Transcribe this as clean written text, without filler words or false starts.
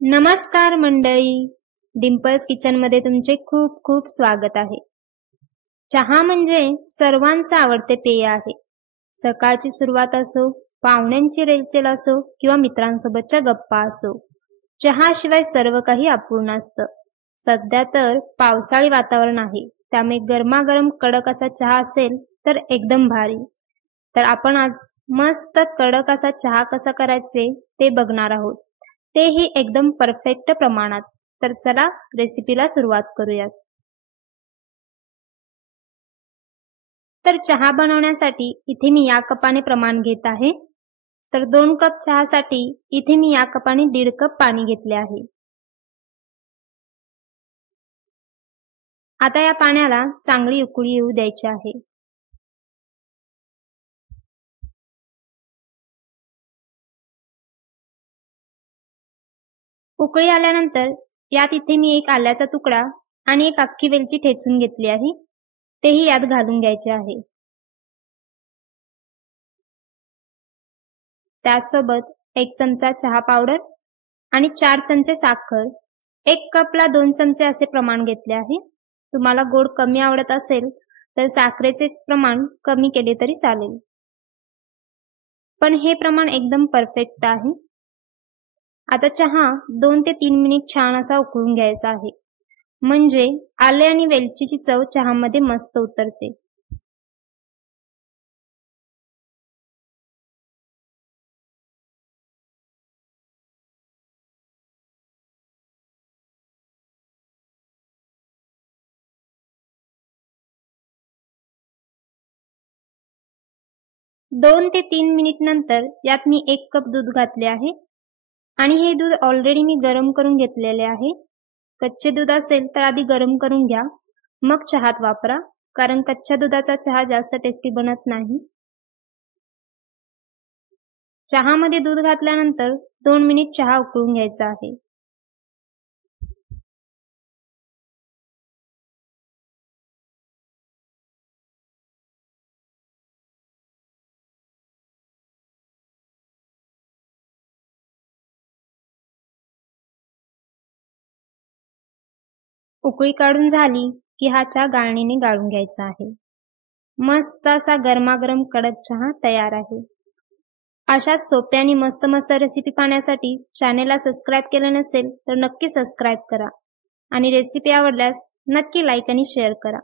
नमस्कार मंडळी, dimples kitchen मध्ये तुमचे खूप खूप स्वागत आहे। चहा म्हणजे सर्वांचे आवडते पेय आहे। सकाळची सुरुवात असो, पाहुण्यांची रेलचेल असो किंवा मित्रांसोबतच्या गप्पा असो, चहाशिवाय सर्व काही अपूर्ण असतं। सध्या तर पावसाळी वातावरण आहे, त्यामुळे गरमागरम कडक असा चहा असेल तर एकदम भारी। तर आपण आज मस्त कडक असा चहा कसा करायचे ते बघणार आहोत, तेही एकदम परफेक्ट प्रमाणात। तर चला रेसिपीला सुरुवात करूयात। तर चहा बनवण्यासाठी इथे मी या कपाने प्रमाण घेत आहे। तर 2 कप चहासाठी इथे मी या कपाने 1.5 कप पाणी घेतले आहे। आता या पाण्याला चांगली उकळी येऊ द्यायची आहे। उकळी आल्यानंतर यात इथे मी एक आल्याचा तुकडा आणि एक अख्खी वेलची ठेचून घेतली आहे, तेही यात घालून घ्यायचे आहे। त्यासोबत 1 चमचा चहा पावडर आणि 4 चमचे साखर, 1 कपला 2 चमचे असे प्रमाण घेतले आहे। तुम्हाला गोड कमी आवडत असेल तर साखरेचे प्रमाण कमी केले तरी चालेल, पण हे प्रमाण एकदम परफेक्ट आहे। आता चहा 2 ते 3 मिनिट छान असा उकळून घ्यायचा आहे, म्हणजे आले आणि वेलचीची चव चहामध्ये मस्त उतरते। दोन ते 3 मिनिट नंतर यात मी 1 कप दूध घातले आहे आणि हे दूध ऑलरेडी मी गरम करून घेतलेले आहे। कच्चे दूध असेल तर आधी गरम करून घ्या, मग चहात वापरा, कारण कच्च्या दुधाचा चहा जास्त टेस्टी बनत नाही। चहामध्ये दूध घातल्यानंतर 2 मिनिट चहा उकळून घ्यायचा आहे। उकळी काढून झाली की हा चहा गाळणीने गाळून घ्यायचा आहे। मस्त असा गरमागरम कडक चहा तयार आहे। अशाच सोप्या आणि मस्त मस्त रेसिपी पाहण्यासाठी चॅनेलला सबस्क्राईब केले नसेल तर नक्की सबस्क्राईब करा आणि रेसिपी आवडल्यास नक्की लाईक आणि शेअर करा।